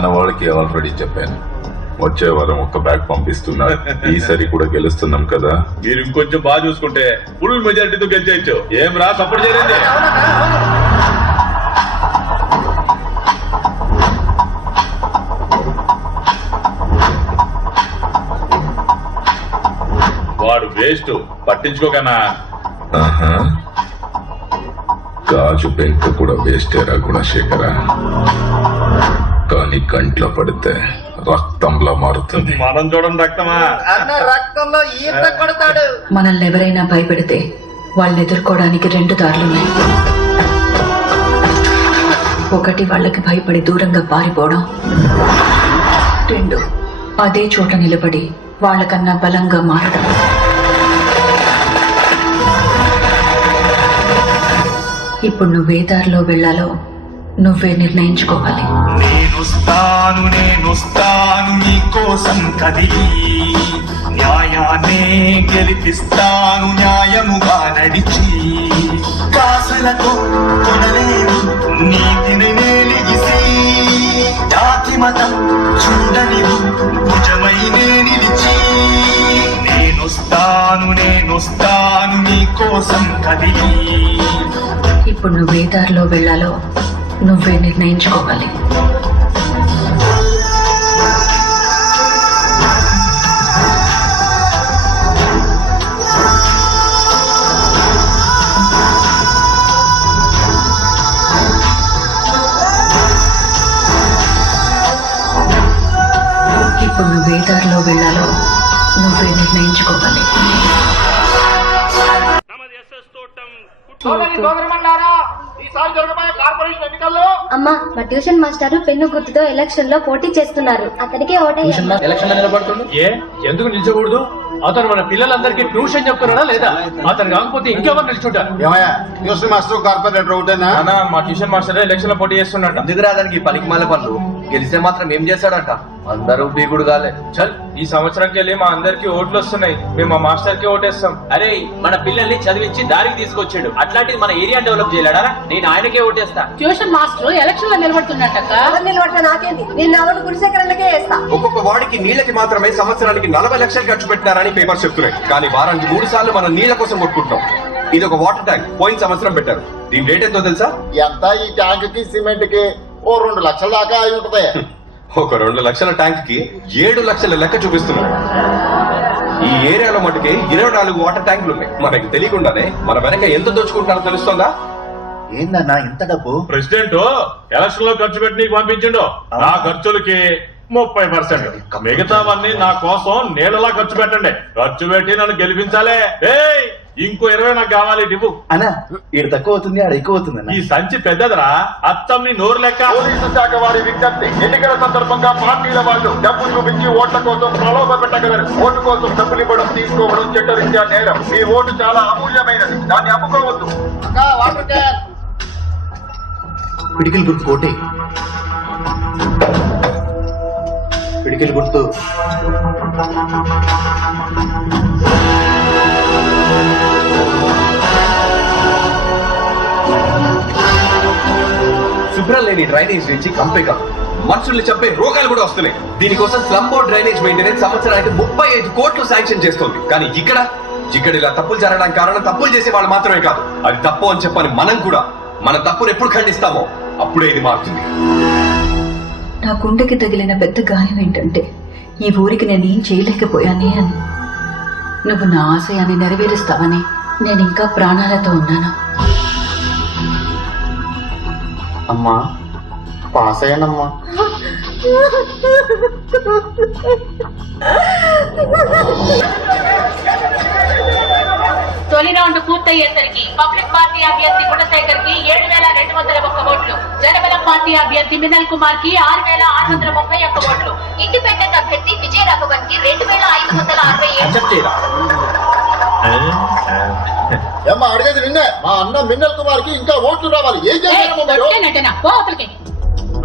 మన వాళ్ళకి ఆల్రెడీ చెప్పాను, వచ్చే వారం ఒక్క బ్యాగ్ పంపిస్తున్నారు. ఈసారి కూడా గెలుస్తున్నాం కదా. మీరు ఇంకొంచెం బాగా చూసుకుంటే ఫుల్ మెజారిటీతో గెలిచేయచ్చు. ఏం రా సపోర్ట్ చేయండి. వాడు వేస్ట్, పట్టించుకోకనా. గాజు పెంక కూడా వేస్టేరా గుణశేఖర, కానీ కంట్లో పడితే రక్తంలో మారుతుంది. మనం చూడండి రక్తమా, రక్తంలో ఈత కొడతాడు. మనల్ని ఎవరైనా భయపెడితే వాళ్ళని ఎదుర్కోవడానికి 2 దారులున్నాయి. ఒకటి వాళ్ళకి భయపడి దూరంగా పారిపోవడం, 2 అదే చోట నిలబడి వాళ్ళకన్నా బలంగా మారడం. ఇప్పుడు నువ్వే దారిలో వెళ్లాలో నువ్వే నిర్ణయించుకోవాలి. నేనొస్తాను నీకోసం కదిలి, న్యాయాన్నే గెలిపిస్తాను న్యాయముగా నడిచి, కాసులతో కొనలేని నీతిని నేలిగిసి, జాతి మతం చూడని భుజమై నిలిచి, నేనొస్తాను నీకోసం కదిలి. ఇప్పుడు నువ్వే దారిలో వెళ్లాలో నువ్వే నిర్ణయించుకోవాలి. ఇప్పుడు నువ్వే దారిలో వెళ్లాలో నువ్వే నిర్ణయించుకోవాలి. అమ్మా, మా ట్యూషన్ మాస్టర్ పెన్ను గుర్తుతో ఎలక్షన్ లో పోటీ చేస్తున్నారు. అతనికే ఓటేయాలి. ఎలక్షన్ నిలబడుతుంది. ఎందుకు నిల్చకూడదు? అతను మన పిల్లలందరికీ ట్యూషన్ చెప్తున్నాడా లేదా? అతను కాకపోతే ఇంకెవరు నిల్చుంటారు? ట్యూషన్ మాస్టర్ కార్పొరేటర్ ఒకటేనా? మా ట్యూషన్ మాస్టర్ ఎలక్షన్ లో పోటీ చేస్తున్నాడు. ఎందుకు రాదానికి పలికిమాల పనులు? గెలిస్తే మాత్రం ఏం చేస్తాడట? అందరూ బీగుడు కాలే. చల్, ఈ సంవత్సరంకి వెళ్ళి మా అందరికి ఓట్లు వస్తున్నాయి, మేము మా మాస్టర్ కి ఓటేస్తాం. అరే, మన పిల్లల్ని చదివించి దారికి తీసుకొచ్చాడు, అట్లాంటిది మన ఏరియా డెవలప్ చేయలేడా? నేను ఆయనకే ఓటేస్తా. ట్యూషన్ మాస్టర్ ఎలక్షన్ లో నిలబడుతున్నట్ట. నిలబడితే నాకేంది? నేను ఎవరు గుడిసెకరాలకే వేస్తా. ఒక్కొక్క వాడికి నీళ్ళకి మాత్రమే సంవత్సరానికి 40 లక్షలు ఖర్చు పెట్టినారని పేపర్స్ చెప్తున్నాయి. కానీ వారానికి 3 సార్లు మనం నీళ్ల కోసం కొట్టుకుంటాం. ఇది ఒక వాటర్ ట్యాంక్, పోయిన సంవత్సరం పెట్టారు. దీని రేట్ ఎంతో తెలుసా? ఎంత? ఈ ట్యాంక్ కి సిమెంట్ కి ఓ 2 లక్షల దాకా అయి ఉంటది. ఒక 2 లక్షల ట్యాంక్ కి 7 లక్షల లెక్క చూపిస్తున్నారు. ఈ ఏరియాలో మటుకే 24 వాటర్ ట్యాంకులు ఉన్నాయి. మనకి తెలియకుండానే మన వెనక ఎంత దోచుకుంటున్నారో తెలుస్తుందా? ఏందన్నా ఇంత డబ్బు? ప్రెసిడెంట్ ఎలక్షన్ లో ఖర్చు పెట్టి నీకు పంపించిండు. నా ఖర్చులకి 30%, మిగతావన్నీ నా కోసం నీళ్ళలా ఖర్చు పెట్టండి. ఖర్చు పెట్టి నన్ను గెలిపించాలే. ఇంకో 20 నాకు కావాలి. ఇవ్వు అన్నా, ఈడ తక్కువ అవుతుంది, ఆడ ఎక్కువ అవుతుంది. ఈ సంచి పెద్దదిరా, అత్తం నీ నోరు లెక్క. పోలీసు శాఖ వారి విజ్ఞప్తి, ఎన్నికల సందర్భంగా పార్టీల వాళ్ళు డబ్బు చూపించి ఓట్ల కోసం ప్రలోభ పెట్టగలరు. ఓటు కోసం డబ్బులు ఇవ్వడం, తీసుకోవడం చట్టరీత్యా నేరం. మీ ఓటు చాలా అమూల్యమైనది, దాన్ని అమ్ముకోవద్దు. పిడికిల్ గుర్తు కోటే, పిడికిల్ గుర్తు. శుభ్రం లేని డ్రైనేజ్ నుంచి కంపే కాదు, మనుషుల్ని చంపే రోగాలు కూడా వస్తున్నాయి. దీనికోసం స్లమ్ బోర్డ్ డ్రైనేజ్ మెయింటెనెన్స్ సంవత్సరానికి 35 కోట్లు శాంక్షన్ చేస్తోంది. కానీ ఇక్కడ ఇలా తప్పులు జరగడానికి కారణం తప్పులు చేసే వాళ్ళు మాత్రమే కాదు, అది తప్పు అని చెప్పని మనం కూడా మన తప్పును ఎప్పుడు ఖండిస్తామో అప్పుడే ఇది మారుతుంది. నా గుండెకి తగిలిన పెద్ద గాయం ఏంటంటే ఈ ఊరికి నేనేం చేయలేకపోయానే అని. నువ్వు నా ఆశయాన్ని నెరవేరుస్తావని నేను ఇంకా ప్రాణాలతో ఉన్నాను. అమ్మా, పాస్ అయ్యానమ్మా. తొలి రౌండ్ పూర్తయ్యేసరికి పబ్లిక్ పార్టీ అభ్యర్థి గుణశేఖర్ కి 7,201 ఓట్లు, జనబలం పార్టీ అభ్యర్థి మినల్ కుమార్ కి 6,631 ఓట్లు, ఇండిపెండెంట్ అభ్యర్థి విజయరాఘవన్ కి 2,567. ఏమ్మా, అడిగేది నిన్నే. మా అన్న మిన్నల్ కుమార్ కి ఇంకా ఓట్లు రావాలి. ఏం చేయాలి?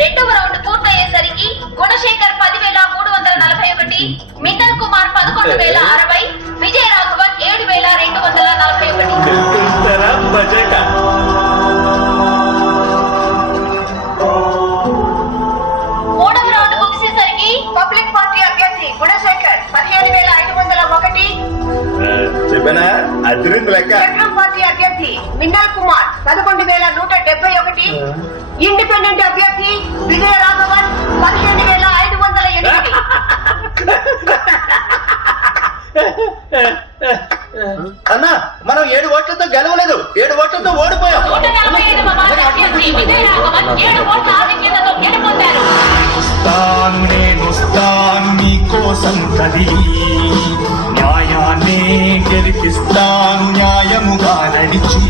రెండవ రౌండ్ పూర్తయ్యేసరికి గుణశేఖర్ 10,341, మిన్నల్ కుమార్ 11,060, విజయరాఘవన్ 7,241. మూడవ రౌండ్ అదిరింది లెక్క. బెడ్రూమ్ పార్టీ అభ్యర్థి మిన్నల్ కుమార్ 11,171, ఇండిపెండెంట్ అభ్యర్థి విజయ రాఘవన్ 15,508. అన్న మనం 7 ఓట్లతో గెలవలేదు, 7 ఓట్లతో ఓడిపోయాం. 147వ వార్డు అభ్యర్థి విజయ రాఘవన్ 7 ఓట్ల ఆధిక్యతతో గెలుపొందారు. నేనొస్తాను నీ కోసం కదిలి, న్యాయాన్నే గెలిపిస్తాను న్యాయముగా నడిచి.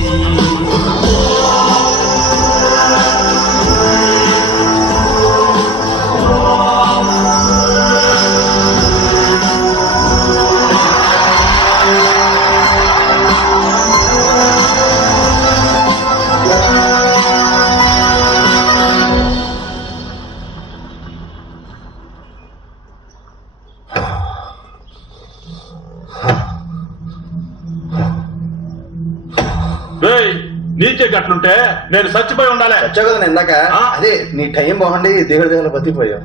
రేయ్, నీకే గట్లుంటే నేను చచ్చిపోయి ఉండాలి. వచ్చావు కదా ఇందాక, అదే నీ టైం బాగుండి దేవుడి దేవుడు బతికిపోయావు.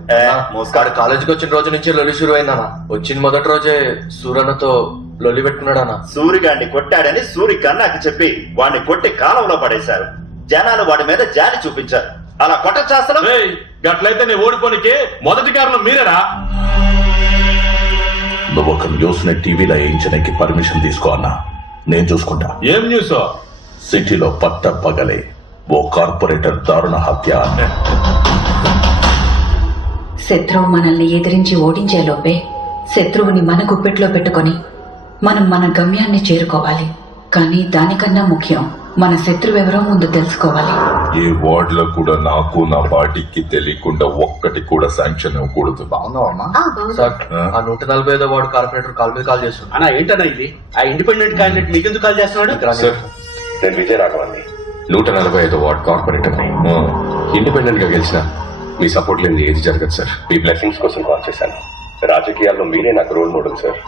మోస్కాడు కాలేజీకి వచ్చిన రోజు నుంచి లొల్లి షురు అయిందన్న. వచ్చిన మొదటి రోజే సూరన్నతో లొల్లి పెట్టుకున్నాడన్న. సూరిగాడిని కొట్టాడని సూరిక నాకు చెప్పి వాడిని కొట్టి కాలంలో పడేశారు. జనాలు వాడి మీద జాలి చూపించారు. అలా కొట్ట చేస్తాను. రేయ్, గట్లయితే నీ ఓడిపోనికి మొదటి కారణం మీరేరా? నువ్వు ఒక న్యూస్ ని టీవీలో వేయించడానికి పర్మిషన్ తీసుకో అన్నా, నేను చూసుకుంటా. ఏం న్యూస్? సిటీలో పట్ట పగలే ఓ కార్పొరేటర్ దారుణ హత్య. శత్రువు మనల్ని ఎదిరించి ఓడించేలోపే శత్రువుని మన గుప్పెట్లో పెట్టుకొని మనం మన గమ్యాన్ని చేరుకోవాలి. కానీ దానికన్నా ముఖ్యం మన శత్రువెవరో ముందు తెలుసుకోవాలి. ఏ వార్డ్ లో కూడా నాకు నా పార్టీకి తెలియకుండా ఒక్కటి కూడా శాంక్షన్ ఇవ్వకూడదు. బాగున్నావమ్మా? సార్, ఆ 145వ వార్డు కార్పొరేటర్ కాల్ మీద కాల్ చేస్తున్నాడు. అన్నా ఏంటన్నా ఇది? ఆ ఇండిపెండెంట్ క్యాండిడేట్ మీకెందుకు కాల్ చేస్తున్నాడు? సార్, నేను విజయ రాఘవన్ని, 145వ వార్డ్ కార్పొరేటర్ ని. ఇండిపెండెంట్ గా గెలిచిన మీ సపోర్ట్ లేని ఏది జరగదు సార్. మీ బ్లెస్సింగ్స్ కోసం కాల్ చేశాను. రాజకీయాల్లో మీరే నాకు రోల్ మోడల్ సార్.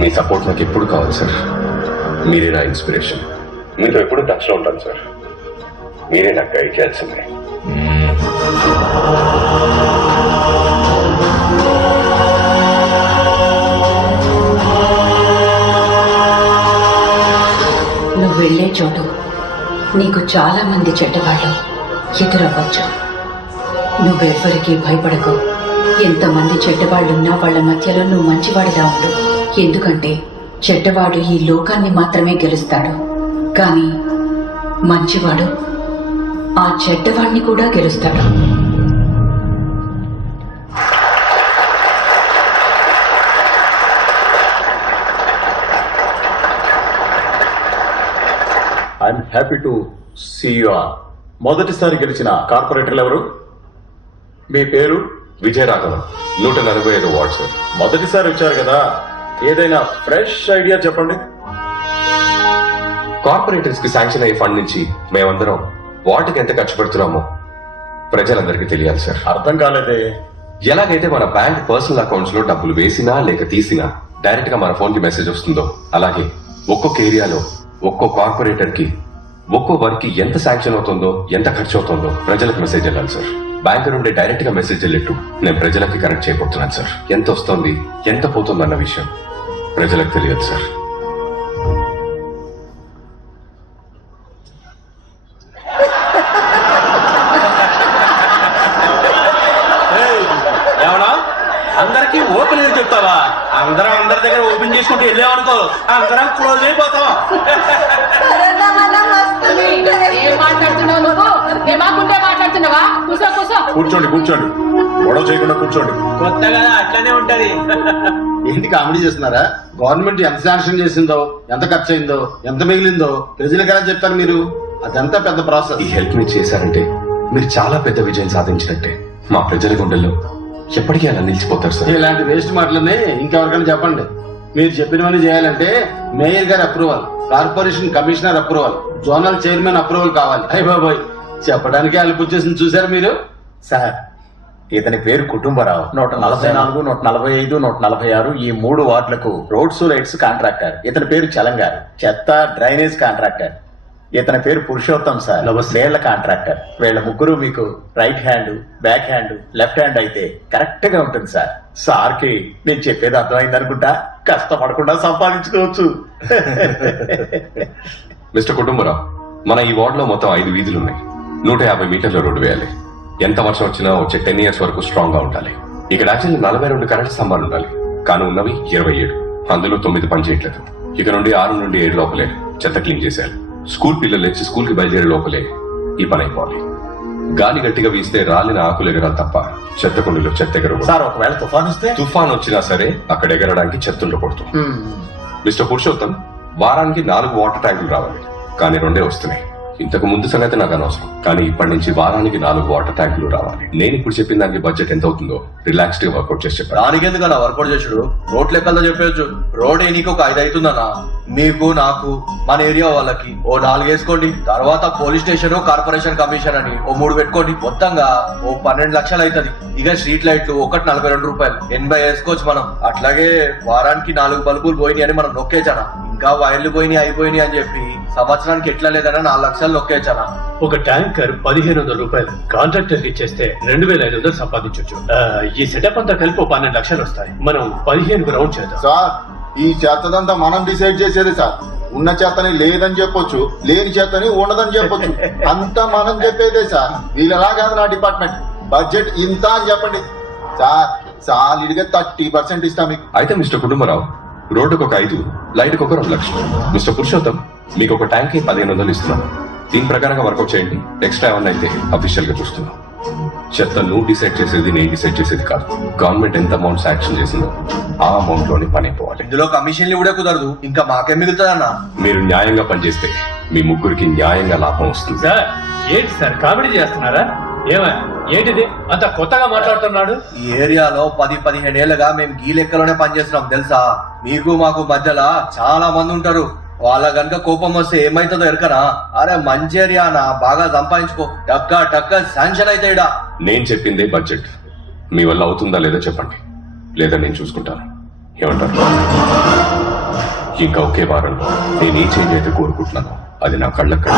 మీ సపోర్ట్ నాకు ఎప్పుడు కావాలి సార్. మీరే నా ఇన్స్పిరేషన్. మీతో ఎప్పుడు టచ్ లో ఉంటాను సార్. మీరే నాకు గైడ్ చేయాల్సిందే. నువ్వు వెళ్లే చోటు నీకు చాలా మంది చెడ్డవాళ్ళు ఎదురవ్వచ్చు. నువ్వెవ్వరికీ భయపడకు. ఎంతమంది చెడ్డవాళ్ళున్నా వాళ్ళ మధ్యలో నువ్వు మంచివాడిలా ఉండు. ఎందుకంటే చెడ్డవాడు ఈ లోకాన్ని మాత్రమే గెలుస్తాడు, కానీ మంచివాడు ఆ చెడ్డవాడిని కూడా గెలుస్తాడు. I'm happy to see you all. మొదటిసారి గెలిచిన కార్పొరేటర్లు ఎవరు? మీ పేరు? విజయ రాఘవన్, 145వ వార్డ్ సార్. మొదటిసారి వచ్చారు కదా, ఏదైనా ఫ్రెష్ ఐడియా చెప్పండి. కార్పొరేటర్స్ కి శాంక్షన్ అయ్యే ఫండ్ నుంచి మేమందరం వాటికి ఎంత ఖర్చు పెడుతున్నామో ప్రజలందరికీ తెలియాలి సార్. అర్థం కాలేదే. ఎలాగైతే మన బ్యాంక్ పర్సనల్ అకౌంట్స్ లో డబ్బులు వేసినా లేక తీసినా డైరెక్ట్ గా మన ఫోన్ కి మెసేజ్ వస్తుందో, అలాగే ఒక్కొక్క ఏరియాలో ఒక్కో కార్పొరేటర్ కి ఒక్కో వర్క్ కి ఎంత శాంక్షన్ అవుతుందో, ఎంత ఖర్చు అవుతుందో ప్రజలకు మెసేజ్ వెళ్ళాలి సార్. బ్యాంక్ నుండి డైరెక్ట్ గా మెసేజ్ వెళ్ళేట్టు నేను ప్రజలకి కనెక్ట్ చేయబోతున్నాను సార్. ఎంత వస్తుంది, ఎంత పోతుంది అన్న విషయం ప్రజలకు తెలియదు సార్. అందరికి ఓపెన్ గా చెప్తావా? అందరం అందరి దగ్గర ఓపెన్ చేసుకుంటూ వెళ్ళామనుకో, అందరం క్లోజ్ అయిపోతాం. ఏం మాట్లాడుతున్నావు నువ్వు? దిమాకుంటే మాట్లాడుతున్నావా? కూసో కూసో. కూర్చోండి కూర్చోండి, గొడవ చేయకుండా కూర్చోండి. కొత్త కదా, అట్లానే ఉంటది. ఏంటి కామెడీ చేస్తున్నారా? గవర్నమెంట్ ఎంత శాంక్షన్ చేసిందో, ఎంత ఖర్చు అయిందో, ఎంత మిగిలిందో ప్రజలకు ఎలా చెప్తారు మీరు? అదంతా పెద్ద ప్రాసెస్. ఈ హెల్ప్ మీరు చేశారంటే మీరు చాలా పెద్ద విజయం సాధించినట్టే. మా ప్రజల గుండెల్లో ఎప్పటికీ అలా నిలిచిపోతారు సార్. ఇలాంటి వేస్ట్ మాటలనే ఇంకెవరికైనా చెప్పండి. మీరు చెప్పినవన్నీ చేయాలంటే మేయర్ గారి approval, corporation commissioner approval, zonal chairman approval కావాలి. అయ్య బాబోయ్, చెప్పడానికి అలుపు చేసింది చూసారు మీరు? సార్, ఇతని పేరు కుటుంబరావు. 144, 145, 146 ఈ 3 వార్డులకు రోడ్స్ లైట్స్ కాంట్రాక్టర్. ఇతని పేరు చలంగారు, చెత్త డ్రైనేజ్ కాంట్రాక్టర్. ఇతని పేరు పురుషోత్తం సార్, నీళ్ల కాంట్రాక్టర్. వీళ్ళ ముగ్గురు మీకు right hand, back hand, left hand అయితే కరెక్ట్ గా ఉంటుంది సార్. సార్కి నేను చెప్పేది అర్థమైంది అనుకుంటా, కష్టపడకుండా సంపాదించుకోవచ్చు. మిస్టర్ కుటుంబరావు, మన ఈ వార్డులో మొత్తం 5 వీధులు ఉన్నాయి. 150 మీటర్ల రోడ్డు వేయాలి. ఎంత వర్షం వచ్చినా వచ్చే 10 years వరకు స్ట్రాంగ్ గా ఉండాలి. ఇక్కడ యాక్చువల్లీ 42 కరెంట్ స్తంభాలు ఉండాలి, కానీ ఉన్నవి 27. అందులో 9 పని చేయట్లేదు. ఇక నుండి 6 నుండి 7 లోపలే చెత్త క్లీన్ చేశారు. స్కూల్ పిల్లలు లేచి స్కూల్ కి బయలుదేరే లోపలే ఈ పని అయిపోవాలి. గాలి గట్టిగా వీస్తే రాలిన ఆకులు ఎగరాలి తప్ప చెత్త కుండీలో చెత్త ఎగరకూడదు. సార్ ఒకవేళ తుఫాన్ వస్తే? తుఫాన్ వచ్చినా సరే అక్కడ ఎగరడానికి చెత్త ఉండకూడదు. మిస్టర్ పురుషోత్తం, వారానికి 4 వాటర్ ట్యాంకులు రావాలి, కానీ 2 వస్తున్నాయి. ఇంతకు ముందు సంగతి నాకు అనవసరం, కానీ ఇప్పటి నుంచి వారానికి 4 వాటర్ ట్యాంకులు రావాలి. నేను ఇప్పుడు చెప్పిన దానికి బడ్జెట్ ఎంత అవుతుందో రిలాక్స్డ్ గా వర్కౌట్ చేసి చెప్పాను. దానికి ఎందుకన్నా వర్కౌట్ చేసుడు? రోడ్ లెక్కలతో చెప్పవచ్చు. రోడ్ నీకు ఒక 5 అవుతుందన్నా, మీకు నాకు మన ఏరియా వాళ్ళకి ఓ 4 వేసుకోండి. తర్వాత పోలీస్ స్టేషన్, కార్పొరేషన్ కమిషన్ అని ఓ 3 పెట్టుకోండి. మొత్తంగా ఓ 12 లక్షలు అవుతుంది. ఇక స్ట్రీట్ లైట్లు ఒకటి 42 రూపాయలు, 80 వేసుకోవచ్చు మనం. అట్లాగే వారానికి 4 బల్బులు పోయినాయి అని మనం నొక్కేచానా, ఇంకా వైర్లు పోయినాయి అయిపోయినాయి అని చెప్పి సంవత్సరానికి ఎట్లా లేదన్నా 4 లక్షలు నొక్కేచానా. ఒక ట్యాంకర్ 1500 రూపాయలు కాంట్రాక్టర్ కి ఇచ్చేస్తే 2500 సంపాదించవచ్చు. ఈ సెటప్ అంతా కలిపి 12 లక్షలు వస్తాయి. మనం 15 రౌండ్ చేద్దాం. సార్, ఈ చేతదంతా మనం డిసైడ్ చేసేది సార్. ఉన్న చేతని లేదని చెప్పొచ్చు, లేని చేతని ఉండదని చెప్పొచ్చు, అంతా మనం చెప్పేదే సార్. వీళ్ళలా కాదు నా డిపార్ట్మెంట్. బడ్జెట్ ఇంత అని చెప్పండి సార్, సాలిడ్గా 30% ఇస్తాం మీకు. అయితే మిస్టర్ కుటుంబరావు, రోడ్డుకు ఒక 5, లైట్కి ఒక 2 లక్షలు. మిస్టర్ పురుషోత్తం, మీకు ఒక ట్యాంక్ 1500 ఇస్తున్నాను. దీని ప్రకారంగా వర్కౌట్ చేయండి. ఎక్స్ట్రా ఏమన్నా అయితే అఫీషియల్ గా చూస్తున్నాం. చెత్త నువ్వు డిసైడ్ చేసేది, నేను డిసైడ్ చేసేది కాదు. గవర్నమెంట్ ఎంత అమౌంట్ శాంక్షన్ చేసిందో ఆ అమౌంట్ లోనే పని అయిపోవాలి. ఇందులో కమిషన్లు కూడా కుదరదు, ఇంకా మాకేం మిగులుతుందన్నా. మీరు న్యాయంగా పనిచేస్తే మీ ముగ్గురికి న్యాయంగా లాభం వస్తుంది. సార్ ఏంటి సార్ కామెడీ చేస్తున్నారా? ఏంటిది అంత కొత్తగా మాట్లాడుతున్నాడు? ఈ ఏరియాలో 10-15 ఏళ్ళగా మేము గీ లెక్కలోనే పనిచేస్తున్నాం తెలుసా. మీకు మాకు మధ్యలో చాలా మంది ఉంటారు. వాళ్ళ గనుక కోపం వస్తే ఏమైతుందో ఎరకనా? అరే మంచి ఏరియానా, బాగా సంపాదించుకో, టక్క శాంక్షన్ అయితే ఇడా. నేను చెప్పిందే బడ్జెట్. మీ వల్ల అవుతుందా లేదా చెప్పండి, లేదా నేను చూసుకుంటాను. ఏమంటారు? ఇంకా ఒకే వారంలో నేను ఏ చేంజ్ అయితే కోరుకుంటున్నానో అది నా కళ్ళకు